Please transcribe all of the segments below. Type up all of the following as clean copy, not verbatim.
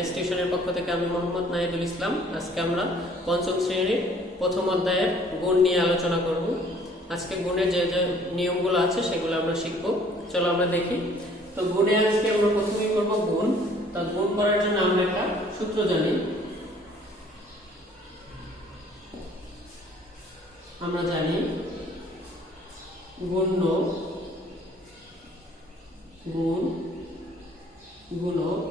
NS টিউশনের পক্ষ থেকে আমি মোহাম্মদ নাহিদুল ইসলাম। আজকে আমরা পঞ্চম শ্রেণীর প্রথম অধ্যায়ের গুণ নিয়ে আলোচনা করব। আজকে গুণের যে যে নিয়মগুলো আছে সেগুলো আমরা শিখব। চলো আমরা দেখি। তো গুণে আজকে আমরা প্রথমেই করব গুণ। তা গুণ করার জন্য আমরা একটা সূত্র জানি। আমরা জানি গুণ্য গুণ গুণক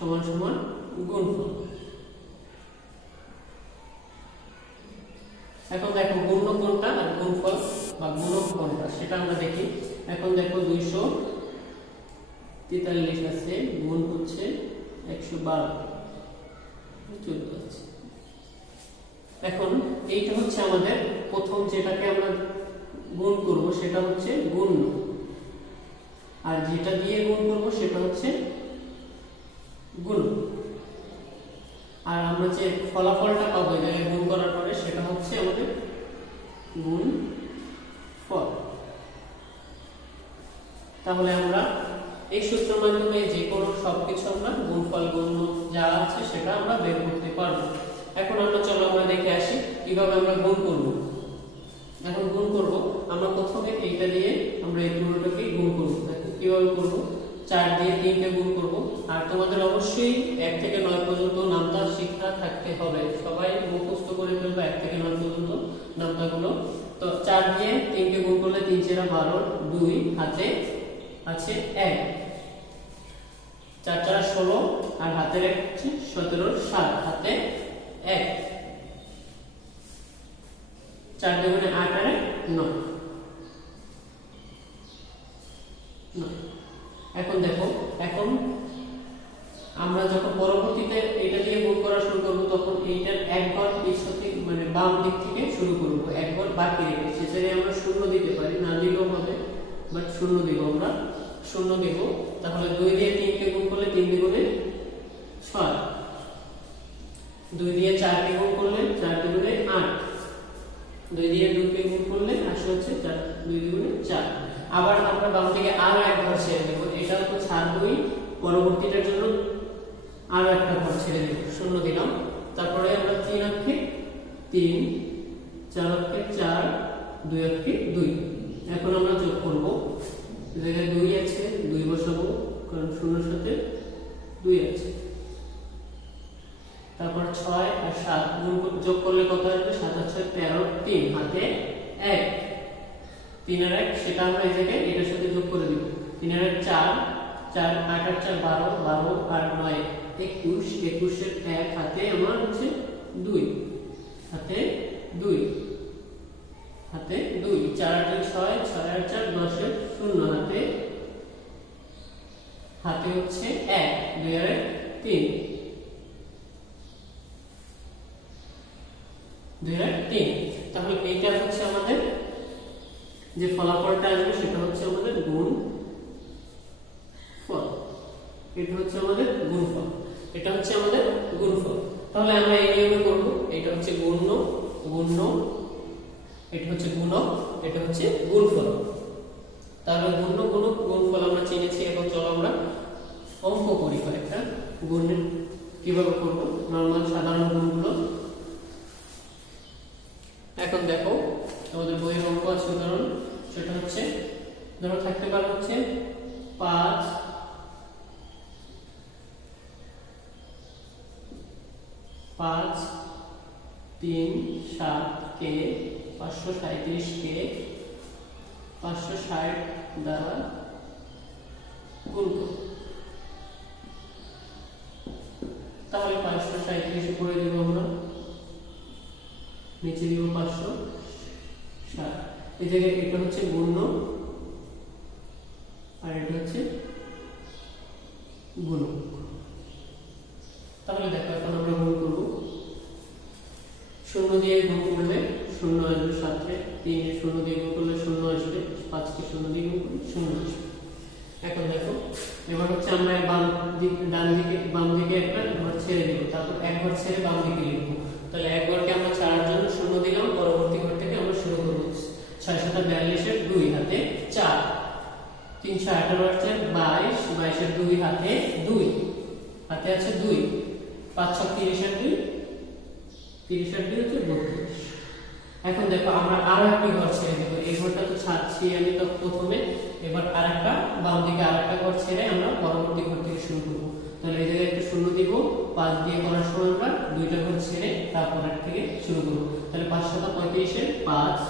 সমান সমান গুণফল। এখন দেখো গুণ্য কোনটা আর গুণফল বা গুণক কোনটা সেটা আমরা দেখি। এখন দেখো 243 আছে, গুণ হচ্ছে 112, 14 আছে। এখন এইটা হচ্ছে আমাদের প্রথম যেটাকে আমরা গুণ করব সেটা হচ্ছে গুণ্য, আর যেটা দিয়ে গুণ করব সেটা হচ্ছে গুণ। আর আমরা যে ফলাফলটা পাবো এখানে গুণ করার পরে সেটা হচ্ছে আমাদের গুণ ফল। তাহলে আমরা এই সূত্রের মাধ্যমে যে কোনো সবকিছু আমরা গুণফল গুণ্য যা আছে সেটা আমরা বের করতে পারবো। এখন চলো আমরা দেখে আসি কিভাবে আমরা গুণ করব। এখন গুণ করব আমরা প্রথমে এইটা দিয়ে আমরা এই পুরোটাকে গুণ করব। দেখো কিভাবে করব। 4 দিয়ে 3 কে গুণ করব। আর তোমাদের অবশ্যই 1 থেকে 9 পর্যন্ত নামতা শিক্ষা থাকতে হবে। সবাই মুখস্থ করে ফেলবে 1 থেকে 9 পর্যন্ত নামতাগুলো। তো 4 দিয়ে 3 কে গুণ করলে 3 4 12, 2 হাতে আছে 1, 4 4 16 আর হাতের 1 হচ্ছে 17, 7 হাতে 1, 4 দুগুণে 8 আর 9। এখন দেখো, এখন আমরা যখন পরবর্তীতে এটা দিয়ে গুণ করা শুরু করব তখন এইটার এক ঘর পিছন থেকে মানে বাম দিক থেকে শুরু করব। এক ঘর বাকি রেখে সেখানে আমরা শূন্য দিতে পারি, না দিলেও হবে, বাট শূন্য দিব, আমরা শূন্য দেব। তাহলে 2 দিয়ে 3 কে গুণ করলে 3 দুগুণে 6, 2 দিয়ে 4 কে গুণ করলে 4 দুগুণে 8, 2 দিয়ে 2 কে গুণ করলে আসে হচ্ছে 4, 2 দুগুণে 4। আবার আমরা বাম দিকে আরো এক ঘর ছেড়ে দেব। এটা তো 4 2, পরবর্তীটার জন্য আরো একটা ঘর ছেড়ে দেব, শূন্য দিলাম। তারপরে আমরা 3 অক্ষে 3, 4 অক্ষে 4, 2 অক্ষে 2। এখন আমরা যোগ করব। এই জায়গায় 2 আছে, 2 বসাবো কারণ শূন্যের সাথে 2 আছে। তারপর 6 আর 7 গুণ যোগ করলে কত আসবে? 7 আর 6 13, 3 হাতে 1, 3 আর 1 সেটা আমরা এই জায়গায় এটার সাথে যোগ করে দিব। 3 আর 1 4, 4 8 আর 4 12, 12 আর 9 21, 21 এর 1 হাতে আমার হচ্ছে 2, হাতে 2, হাতে 2, 4 আর 2 6, 6 আর 4 10 এর 0 হাতে হাতে হচ্ছে 1, 2 আর 1 3, 2 আর 3। তাহলে এইটা হচ্ছে আমাদের যে ফলাফলটা আসবে সেটা হচ্ছে আমাদের গুণ ফল। এটা হচ্ছে আমাদের গুণফল, এটা হচ্ছে আমাদের গুণফল। তাহলে আমরা এই নিয়মে করব। এটা হচ্ছে গুণ্য গুণ্য, এটা হচ্ছে গুণক, এটা হচ্ছে গুণফল। তাহলে গুণ্য গুণক গুণফল আমরা চিনেছি। এখন চলো আমরা অঙ্ক করি কয়েকটা। গুণের কিভাবে করব, নরমাল সাধারণ গুণগুলো। এখন দেখো আমাদের বইয়ের অঙ্ক আছে উদাহরণ, সেটা হচ্ছে ধরো থাকতে পারে হচ্ছে 5 3 7 কে 537 কে 560 দ্বারা গুণ করো। তাহলে 537 উপরে দিব আমরা, নিচে দিব 560। এই জায়গায় এটা হচ্ছে গুণ্য আর এটা হচ্ছে গুণক। তাহলে দেখো এখন আমরা গুণ করব। 0 দিয়ে গুণ করলে 0 আসবে 7 রে, 3 এর 0 দিয়ে গুণ করলে 0 আসবে, 5 কে 0 দিয়ে গুণ করলে 0 আসবে। এখন দেখো এবার হচ্ছে আমরা বাম দিকে একটা ঘর ছেড়ে দেব। তারপর এক ঘর ছেড়ে বাম দিকে লিখব। তাহলে এক ঘরকে আমরা ছাড়ার জন্য 0 দিলাম, পরবর্তী ঘর থেকে আমরা শুরু করব। 6 7 42 এর 2 হাতে 4, 318 আর 4 22, 22 এর 2 হাতে 2, 5 6 30 আর 2 30 আর 2 হচ্ছে 32। এখন দেখো আমরা আরো একটি ঘর ছেড়ে দেব, এই ঘরটা তো ছাড়ছি আমি তো প্রথমে, এবার আরেকটা বাম দিকে আরেকটা ঘর ছেড়ে আমরা পরবর্তী ঘর থেকে শুরু করব। তাহলে এই জায়গায় একটা শূন্য দিব, 5 দিয়ে করার সময় আমরা দুইটা ঘর ছেড়ে তারপর এক থেকে শুরু করব। তাহলে 5 7 35 এর 5,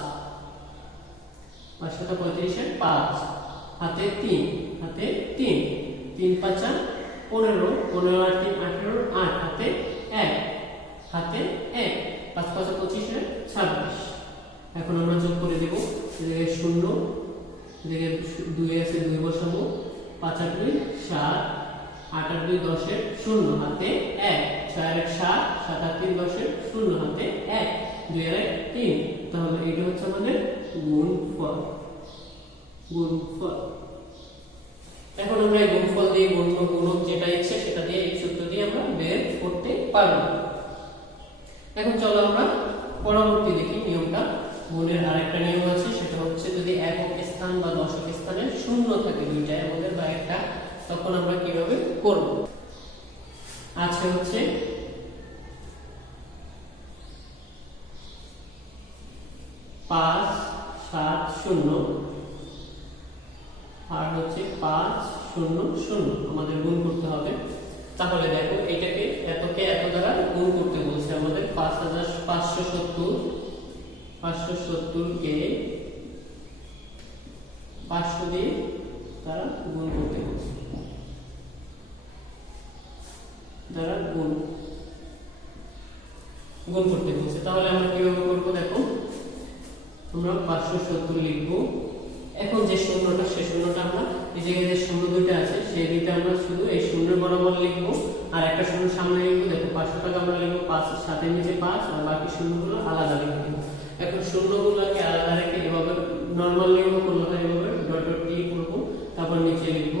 5 7 35 এর 5, হাতে 3, হাতে 3, 3 5 15, 15 আর 3 18, 8, হাতে 1, হাতে 1, 5 5 25 এর 26। এখন আমরা যোগ করে দেব, এই জায়গায় 0, এই জায়গায় 2 আছে 2 বসাবো, 5 আর 2 7, 8 আর 2 10 এর 0, হাতে 1, 6 আর 1 7, 7 আর 3 10 এর 0, হাতে 1, 2 আর 1 3। তাহলে এটা হচ্ছে আমাদের গুণফল। এখন আমরা এই গুণফল দিয়ে গুণক যেটা ইচ্ছে সেটা দিয়ে এই সূত্র দিয়ে আমরা বের করতে পারবো। এখন চলো আমরা পরবর্তী দেখি নিয়মটা। গুণের আরেকটা নিয়ম আছে, সেটা হচ্ছে যদি একক স্থান বা দশক স্থানে শূন্য থাকে দুইটার মধ্যে বা একটা, তখন আমরা কিভাবে করব। আছে হচ্ছে 5 7 0 আর হচ্ছে 5 0 0 আমাদের গুণ করতে হবে। তাহলে দেখো এটাকে এতকে এত দ্বারা গুণ করতে বলছে আমাদের। 570 কে 500 দিয়ে তারা গুণ করতে বলছে, দ্বারা গুণ করতে বলছে। তাহলে আমরা কিভাবে করব দেখো, আমরা 570 লিখব। এখন যে শূন্যটা, সেই শূন্যটা আমরা এই জায়গায় যে শূন্য দুইটা আছে সেই দুইটা আমরা শুধু এই শূন্য বরাবর লিখব, আর একটা শূন্য সামনে লিখব। দেখো 500 টাকা আমরা লিখব 5, 7 এর নিচে 5, আর বাকি শূন্যগুলো আলাদা লিখব। এখন শূন্যগুলোকে আলাদা রেখে এভাবে নরমাল লিখব, করলে হয় এভাবে ডট ডট দিয়ে করব, তারপর নিচে লিখব।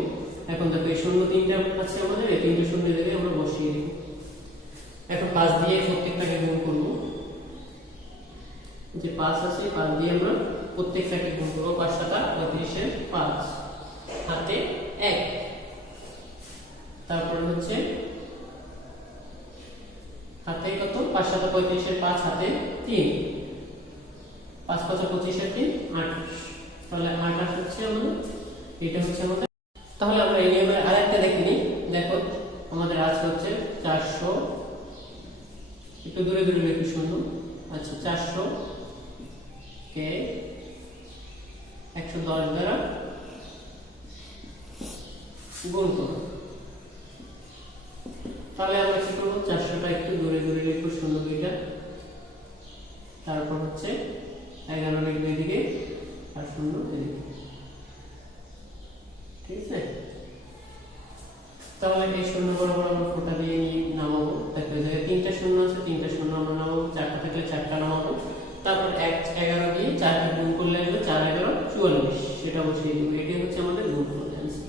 এখন দেখো এই শূন্য তিনটা আছে আমাদের, এই তিনটে শূন্য জায়গায় আমরা বসিয়ে দিব। এখন 5 দিয়ে প্রত্যেকটাকে গুণ করব, যে 5 আছে 5 দিয়ে আমরা প্রত্যেকটাকে গুণ করব। 5 7 35 এর 5, হাতে 1, তারপর হচ্ছে হাতে কত, 5 7 35 এর 5, হাতে 3, 5 5 25 এর 3 28। তাহলে 28 হচ্ছে আমাদের, এটা হচ্ছে আমাদের। তাহলে আমরা এই নিয়মের আরেকটা দেখে নিই। দেখো আমাদের আছে হচ্ছে 400, একটু দূরে দূরে লিখি শূন্য। আচ্ছা 400 কে 110 দ্বারা গুণ করব। তাহলে আমরা কি করব, 400টা একটু দূরে দূরে লিখব, শূন্য দুইটা, তারপর হচ্ছে 11 লিখব এদিকে আর শূন্য এদিকে, ঠিক আছে। তাহলে এই শূন্য বরাবর আমরা ফোঁটা দিয়ে নামাবো। দেখো এই জায়গায় 3টা শূন্য আছে, 3টা শূন্য আমরা নামাবো, 4টা থেকে 4টা নামাবো, তারপর 11 দিয়ে 4কে গুণ করলে আসবে 4 11 44, সেটা বসিয়ে দিব। এটাই হচ্ছে আমাদের গুণফল অ্যানসার।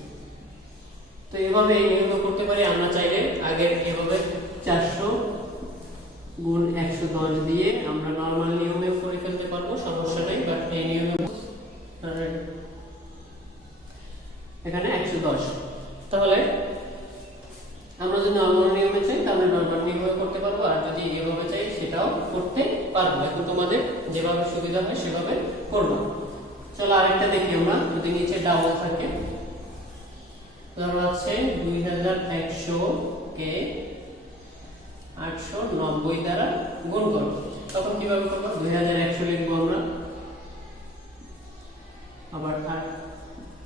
তো এভাবে এই নিয়মটা করতে পারি। আমরা চাইলে আগে এভাবে 400 গুণ 110 দিয়ে আমরা নরমাল নিয়মে করে ফেলতে পারবো, সমস্যা নেই। বাট এই নিয়মে এখানে 110। তাহলে আমরা যদি নরমাল নিয়মে চাই তাহলে নরমাল নিয়মে করতে পারবো, আর যদি এভাবে চাই সেটাও করতে পারবো। এখন তোমাদের যেভাবে সুবিধা হয় সেভাবে করবো। চলো আরেকটা দেখি আমরা, যদি নিচে ডাবল থাকে, ধরো আছে 2100 কে 890 দ্বারা গুণ করো, তখন কিভাবে করবো, 2100 লিখবো আমরা, আবার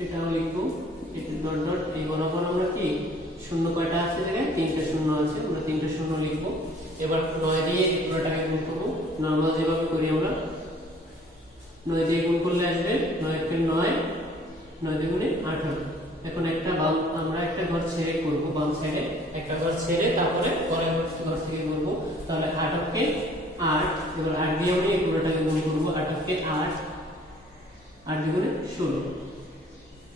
এটাও লিখবো, এটা ডট ডট এই বরাবর আমরা কি শূন্য কয়টা আছে জায়গায়, 3টে শূন্য আছে, আমরা 3টে শূন্য লিখবো। এবার 9 দিয়ে এই পুরোটাকে গুণ করবো, নরমাল যেভাবে করি আমরা। 9 দিয়ে গুণ করলে আসবে 9 × 9, 9 দুগুণে 18। এখন একটা বাম, আমরা একটা ঘর ছেড়ে করব, বাম সাইডে একটা ঘর ছেড়ে তারপরে পরের ঘর থেকে করব। তাহলে 18 কে 8, এবার 8 দিয়ে আমি এই পুরোটাকে গুণ করব। 18 কে 8, 8 দুগুণে 16।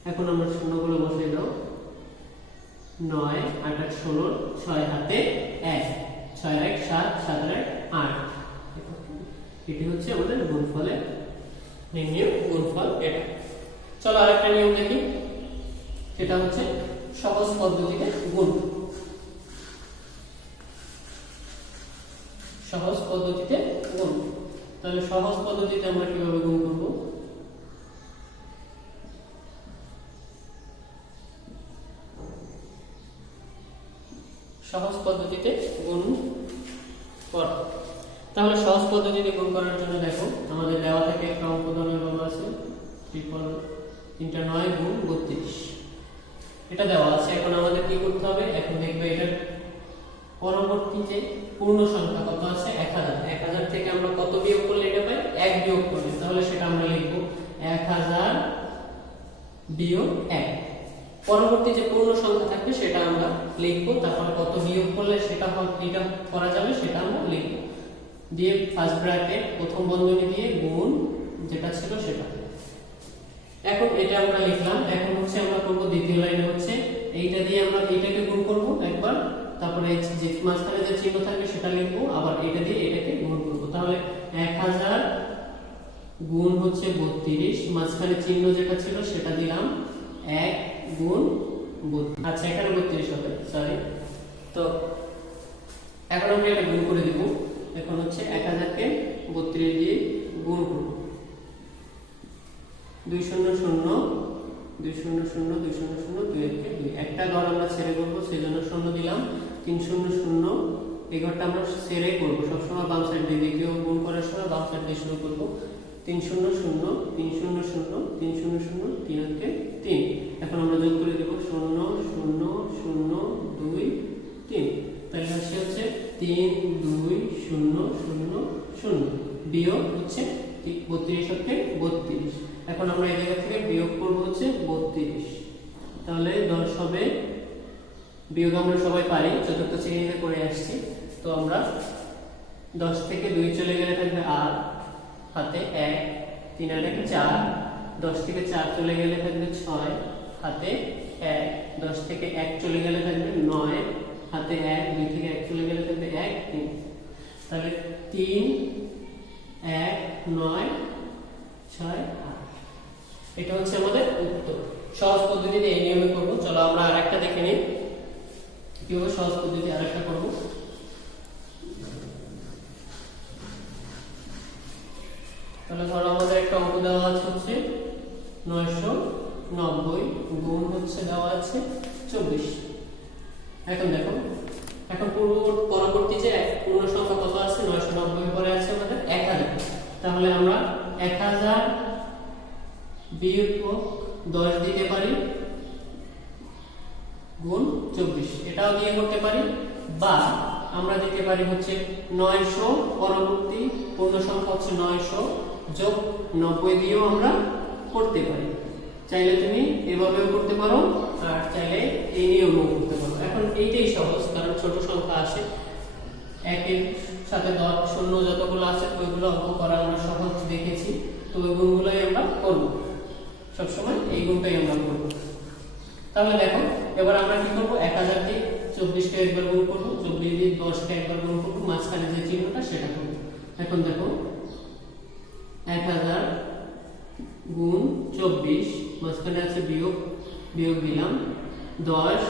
এখন আমরা শূন্যগুলো বসিয়ে দাও, 9 8 8 16, 6 হাতে 1, 6 1 7, 7 1 8। এটি হচ্ছে আমাদের গুণফলের নির্ণয় গুণফল এটা। চলো আরেকটা নিয়ম দেখি, সেটা হচ্ছে সহজ পদ্ধতিতে গুণ। সহজ পদ্ধতিতে গুণ। তাহলে সহজ পদ্ধতিতে আমরা কিভাবে গুণ করব? সহজ পদ্ধতিতে গুণ করা। তাহলে সহজ পদ্ধতিতে গুণ করার জন্য দেখো আমাদের দেওয়া থাকে একটা অঙ্ক দেওয়া আছে 3.9 গুণ 32, এটা দেওয়া আছে। এখন আমাদের কি করতে হবে? এখন দেখবে এটার পরবর্তী যে পূর্ণ সংখ্যা কত আছে 1000, 1000 থেকে আমরা কত বিয়োগ করলে এটা পাই? 1 বিয়োগ করলে। তাহলে সেটা আমরা লিখব 1000 বিয়োগ 1। পরবর্তী যে পূর্ণ সংখ্যা থাকবে সেটা আমরা লিখব, তারপরে কত বিয়োগ করলে সেটা এটা করা যাবে সেটা আমরা লিখব, দিয়ে ফার্স্ট ব্র্যাকেট প্রথম বন্ধনী দিয়ে গুণ যেটা ছিল সেটা। এখন এটা আমরা লিখলাম। এখন হচ্ছে আমরা করব দ্বিতীয় লাইনে হচ্ছে এইটা দিয়ে আমরা এইটাকে গুণ করব একবার, তারপরে যে মাঝখানে যে চিহ্ন থাকবে সেটা লিখব, আবার এটা দিয়ে এটাকে গুণ করব। তাহলে 1000 গুণ হচ্ছে 32, মাঝখানে চিহ্ন যেটা ছিল সেটা দিলাম 1 গুণ 32। আচ্ছা এখানে 32 হবে, সরি। তো এখন আমরা এটা গুণ করে দিব। এখন হচ্ছে 1000 কে 32 দিয়ে গুণ করব। 2 0 0 2 0 0 2 0 0 2 1 কে 2, একটা ঘর আমরা ছেড়ে করব সেজন্য 0 দিলাম। 3 0 0 এই ঘরটা আমরা ছেড়ে করব, সব সময় বাম সাইড দিয়ে দ্বিতীয় গুণ করার সময় বাম সাইড দিয়ে শুরু করব। 3 0 0 3 0 0 3 0 0 3 1 কে 3। এখন আমরা যোগ করে দেব 0 0 0 2 3। তাহলে আসছে হচ্ছে 3 2 0 0 0 বিয়োগ হচ্ছে 32 থেকে 32। এখন আমরা এই জায়গা থেকে বিয়োগ করব হচ্ছে 32। তাহলে 10 হবে, বিয়োগ আমরা সবাই পারি, চতুর্থ শ্রেণীতে করে আসছি। তো আমরা 10 থেকে 2 চলে গেলে থাকবে 8, হাতে 1, 3 আর 1 4। 10 থেকে 4 চলে গেলে থাকবে 6, হাতে 1। 10 থেকে 1 চলে গেলে থাকবে 9, হাতে 1। 2 থেকে 1 চলে গেলে থাকবে 1 3। তাহলে 3 1 9 6 8, এটা হচ্ছে আমাদের উত্তর। সহজ পদ্ধতিতে এই নিয়মে করব। চলো আমরা আরেকটা দেখে নিই কিভাবে সহজ পদ্ধতি আরেকটা করব। তাহলে ধরো আমাদের একটা অঙ্ক দেওয়া আছে হচ্ছে 990 গুণ হচ্ছে দেওয়া আছে 24। এখন দেখো, এখন পরবর্তী যে পূর্ণ সংখ্যা কত আছে? 990 পরে আছে আমাদের 1000। তাহলে আমরা 1000 বিয়োগ 10 দিতে পারি গুণ 24, এটাও দিয়ে করতে পারি, বা আমরা দিতে পারি হচ্ছে 900 পরবর্তী পূর্ণ সংখ্যা হচ্ছে 900 যোগ 90 দিয়েও আমরা করতে পারি। চাইলে তুমি এভাবেও করতে পারো, আর চাইলে এই নিয়মেও করতে পারো। এখন এইটাই সহজ, কারণ ছোট সংখ্যা আসে, 1 এর সাথে 10 শূন্য যতগুলো আছে ওইগুলো অঙ্ক করা আমরা সহজ দেখেছি। তো ওই গুণগুলোই আমরা করব, সবসময় এই গুণটাই আমরা করব। তাহলে দেখো এবার আমরা কি করব? 1000 দিয়ে 24 কে একবার গুণ করব, 24 দিয়ে 10 কে একবার গুণ করব, মাঝখানে যে চিহ্নটা সেটা করব। এখন দেখো 1000 গুণ 24, মাঝখানে আছে বিয়োগ, বিয়োগ দিলাম 10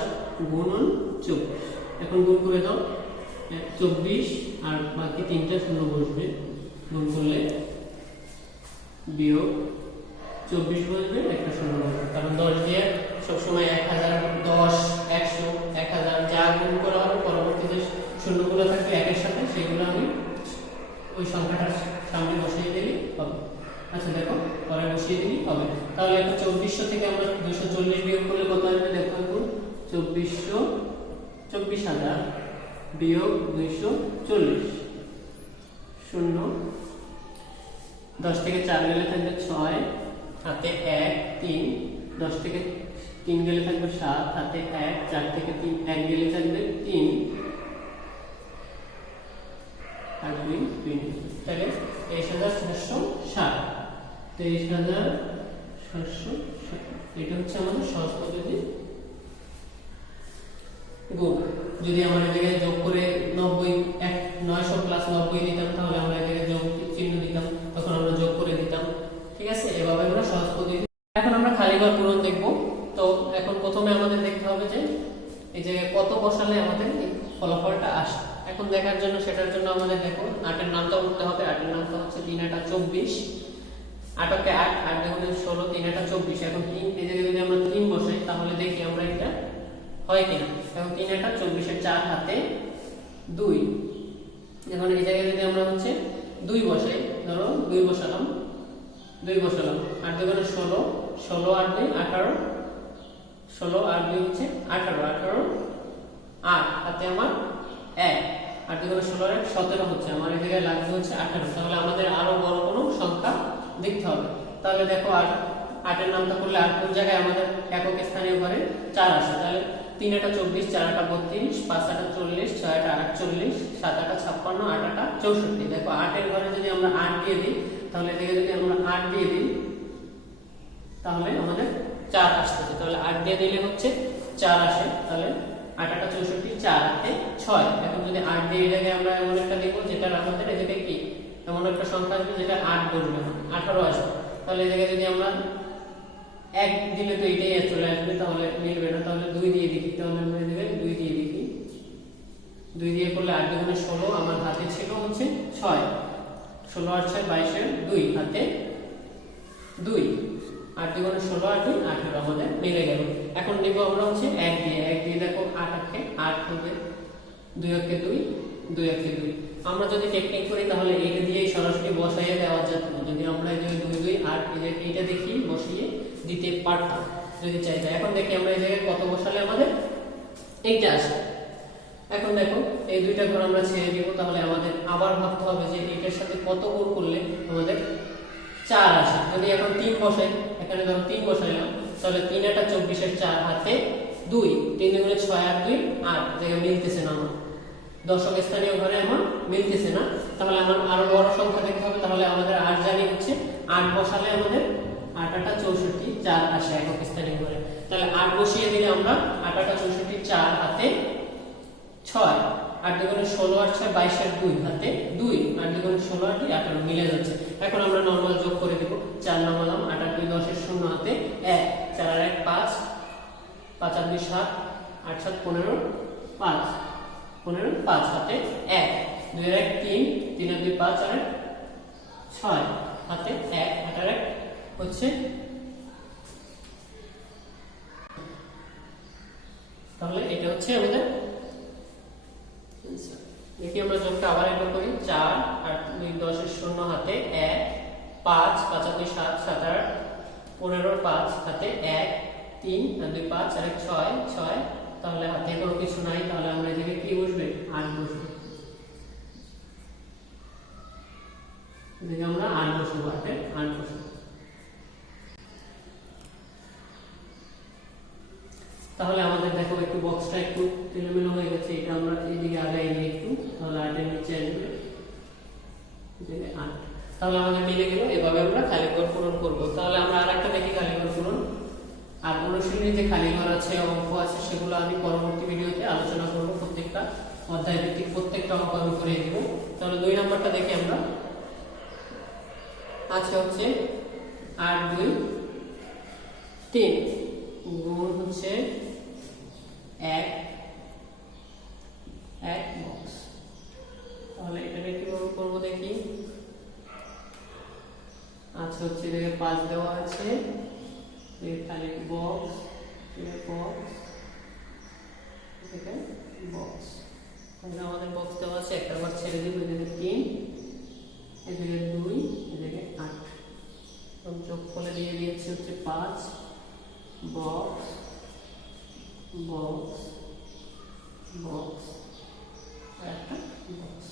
গুণন 24। এখন গুণ করে দাও, 24 আর বাকি তিনটা শূন্য বসবে, গুণ করলে বিয়োগ 24 বসবে, একটা শূন্য বসবে, কারণ 10 দিয়ে সবসময় 1000 10 100 1000 যা গুণ করা হবে পরবর্তী যে শূন্যগুলো থাকবে 1 এর সাথে সেগুলো আমি ওই সংখ্যাটার সামনে বসিয়ে দিলেই হবে। আচ্ছা দেখো পরে বসিয়ে দিলেই হবে। তাহলে এখন 2400 থেকে আমরা 240 বিয়োগ করলে কত আসবে? দেখো এখন 24000 বিয়োগ 240 শূন্য, 10 থেকে 4 গেলে থাকবে 6, হাতে 1 3। 10 থেকে 3 গেলে থাকবে 7, হাতে 1। 4 থেকে 3 1 গেলে থাকবে 3 আর 2 20। তাহলে 23760, 23760 এটা হচ্ছে আমাদের সহজ পদ্ধতি গুণ। যদি আমরা এই জায়গায় যোগ করে 90 900 প্লাস 90 দিতাম, তাহলে আমরা এই জায়গায় যোগ চিহ্ন দিতাম, তখন আমরা যোগ করে দিতাম। ঠিক আছে, এভাবে আমরা সহজ পদ্ধতি। এখন আমরা খালি ঘর পূরণ দেখব। তো এখন প্রথমে আমাদের দেখতে হবে যে এই জায়গায় কত বসালে আমাদের এই ফলাফলটা আসে। এখন দেখার জন্য সেটার জন্য আমাদের দেখো 8 এর নামটা উঠতে হবে। 8 এর নামটা হচ্ছে 3 8 24, 8 কে 8, 8 দেখুন 16, 3 8 24। এখন 3 এই জায়গায় যদি আমরা 3 বসাই তাহলে দেখি আমরা এটা হয় কিনা। এখন 3 8 24 এর 4 হাতে 2। এখন এই জায়গায় যদি আমরা হচ্ছে 2 বসাই, ধরো 2 বসালাম, 2 বসালাম, 8 দুগুণে 16, 16 আর 2 18, 16 আর 2 হচ্ছে 18, 18 8 হাতে আমার 1, 8 দুগুণে 16 আর 17 হচ্ছে, আমার এই জায়গায় লাগবে হচ্ছে 18। তাহলে আমাদের আরো বড় কোনো সংখ্যা দেখতে হবে। তাহলে দেখো 8 এর নামটা করলে 8 কোন জায়গায় আমাদের একক স্থানীয় ঘরে 4 আসে। তাহলে 3 8 24, 4 8 32, 5 8 40, 6 8 48, 7 8 56, 8 8 64। দেখো 8 এর ঘরে যদি আমরা 8 দিয়ে দিই তাহলে এদিকে যদি আমরা 8 দিয়ে দিই তাহলে আমাদের 4 আসতেছে। তাহলে 8 দিয়ে দিলে হচ্ছে 4 আসে। তাহলে 8 8 64, 4 হাতে 6। এখন যদি 8 দিয়ে এই জায়গায় আমরা এমন একটা দেব যেটা আমাদের এই জায়গায় কি এমন একটা সংখ্যা আসবে যেটা 8 বসবে, 18 আসবে। তাহলে এই জায়গায় যদি আমরা 1 দিলে তো এটাই চলে আসবে, তাহলে মিলবে না। তাহলে 2 দিয়ে দেখি, তাহলে আমরা এই জায়গায় 2 দিয়ে দেখি। 2 দিয়ে করলে 8 দুগুণে 16, আমার হাতে ছিল হচ্ছে 6, 16 আর 6 22 এর 2 হাতে 2, 8 দুগুণে 16 আর 2 18 আমাদের মিলে গেল। এখন নিব আমরা হচ্ছে 1 দিয়ে, 1 দিয়ে দেখো 8 আটকে 8 হবে, 2 একে 2, 2 একে 2। আমরা যদি টেকনিক করি তাহলে এটা দিয়েই সরাসরি বসাইয়ে দেওয়া যেত। যদি আমরা এই যে 2 2 8 এইটা দেখি বসিয়ে দিতে পারতাম যদি চাইতে। এখন দেখি আমরা এই জায়গায় কত বসালে আমাদের এইটা আসে। এখন দেখো এই দুইটা ঘর আমরা ছেড়ে দিব, তাহলে আমাদের আবার ভাবতে হবে যে এটার সাথে কত গুণ করলে আমাদের 4 আসে। যদি এখন 3 বসাই, এখানে ধরো 3 বসাইলাম, তাহলে 3 8 24 এর 4 হাতে 2, 3 দুগুণে 6 আর 2 8, জায়গা মিলতেছে না আমার দশক স্থানীয় ঘরে আমার মিলতেছে না। তাহলে আমার আরো বড় সংখ্যা দেখতে হবে। তাহলে আমাদের 8 জানি হচ্ছে 8 বসালে আমাদের 8 8 64, 4 আসে একক স্থানীয় ঘরে। তাহলে 8 বসিয়ে দিলে আমরা 8 8 64, 4 হাতে 6, 8 দুগুণে 16 আর 6 22 এর 2 হাতে 2, 8 দুগুণে 16 আর 2 18 মিলে যাচ্ছে। এখন আমরা নরমাল যোগ করে দেব। 4 নামালাম, 8 আর 2 10 এর 0 হাতে 1, 4 আর 1 5, 5 আর 2 7, 8 7 15, 5 15 5 হাতে 1, 2 আর 1 3, 3 আর 2 5 আর 6 হাতে 1, 8 আর 1 হচ্ছে। তাহলে এটা হচ্ছে আমাদের দেখি আমরা যোগটা আবার একবার করি। 4 আর 2 10 এর 0 হাতে 1, 5 5 আর 2 7, 7 আর 15 5 হাতে 1, 3 আর 2 5 আর 1 6, 6। তাহলে হাতে কোনো কিছু নাই, তাহলে আমরা এদিকে কি বসবে 8 বসবে। এদিকে আমরা 8 বসবো, হাতে 8 বসবো। তাহলে আমাদের দেখো একটু বক্সটা একটু এলোমেলো হয়ে গেছে, এটা আমরা এইদিকে আগাই নিই একটু, তাহলে 8 এর নিচে আসবে 8। তাহলে আমাদের মিলে গেল। এভাবে আমরা খালি ঘর পূরণ করব। তাহলে আমরা আরেকটা দেখি খালি ঘর পূরণ। আর অনুশীলনী যে খালি ঘর আছে, অঙ্ক আছে, সেগুলো আমি পরবর্তী ভিডিওতে আলোচনা করব। প্রত্যেকটা অধ্যায় ভিত্তিক প্রত্যেকটা অঙ্ক আমি করে দিব। তাহলে 2 নম্বরটা দেখি আমরা। আছে হচ্ছে 8 2 3 গুণ হচ্ছে 1 1 বক্স। তাহলে এটাকে কিভাবে করব দেখি। আচ্ছা হচ্ছে এদিকে 5 দেওয়া আছে, এখানে বক্স, বক্স, এখানে বক্স। তাহলে আমাদের বক্স দেওয়া আছে, একটা বার ছেড়ে দিব। এদিকে 3, এদিকে 2, এদিকে 8। যোগ করে দিয়ে দিয়েছি হচ্ছে 5 বক্স, বক্স, বক্স, একটা বক্স।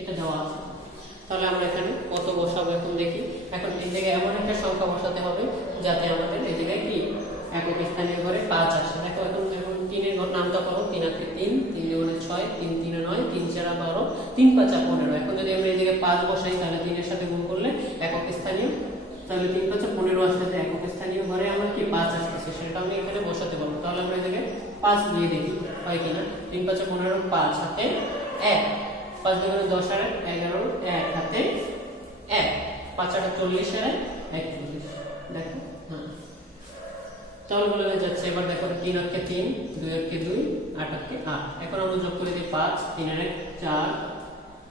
এটা দেওয়া আছে। তাহলে আমরা এখানে কত বসাবো এখন দেখি। এখন এই জায়গায় এমন একটা সংখ্যা বসাতে হবে যাতে আমাদের এই জায়গায় কি একক স্থানীয় ঘরে 5 আসে। দেখো এখন 3 এর নামটা করো। 3 আর 3, 3 দুগুণে 6, 3 3 9, 3 4 12, 3 5 15। এখন যদি আমরা এই জায়গায় 5 বসাই তাহলে 3 এর সাথে গুণ করলে একক স্থানীয়, তাহলে 3 5 15 আসলে একক স্থানীয় ঘরে আমার কি 5 আসছে, সেটা আমি এখানে বসাতে পারবো। তাহলে আমরা এই জায়গায় 5 দিয়ে দেখি হয় কিনা। 3 5 15, 5 হাতে 1, 5 দুগুণে 10 আর 11, 1 হাতে 1, 5 8 40 আর 41। দেখো হ্যাঁ, তাহলে বলে যাচ্ছে। এবার দেখো 3 আর 3, 2 আর 2, 8 আর 8। এখন আমরা যোগ করে দিই 5, 3 আর 1 4,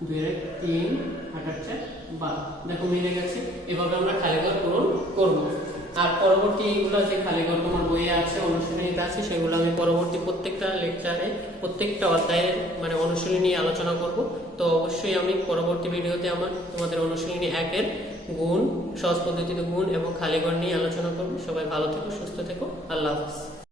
2 এর 3 8 8 4 12 দেখো মিলে গেছে। এভাবে আমরা খালি ঘর পূরণ করব। আর পরবর্তী এইগুলো যে খালি ঘর তোমার বইয়ে আছে, অনুশীলনীতে আছে, সেগুলো আমি পরবর্তী প্রত্যেকটা লেকচারে প্রত্যেকটা অধ্যায়ের মানে অনুশীলনী নিয়ে আলোচনা করব। তো অবশ্যই আমি পরবর্তী ভিডিওতে তোমাদের অনুশীলনী 1 এর গুণ, সহজ পদ্ধতিতে গুণ এবং খালি ঘর নিয়ে আলোচনা করব। সবাই ভালো থেকো, সুস্থ থেকো, আল্লাহ হাফেজ।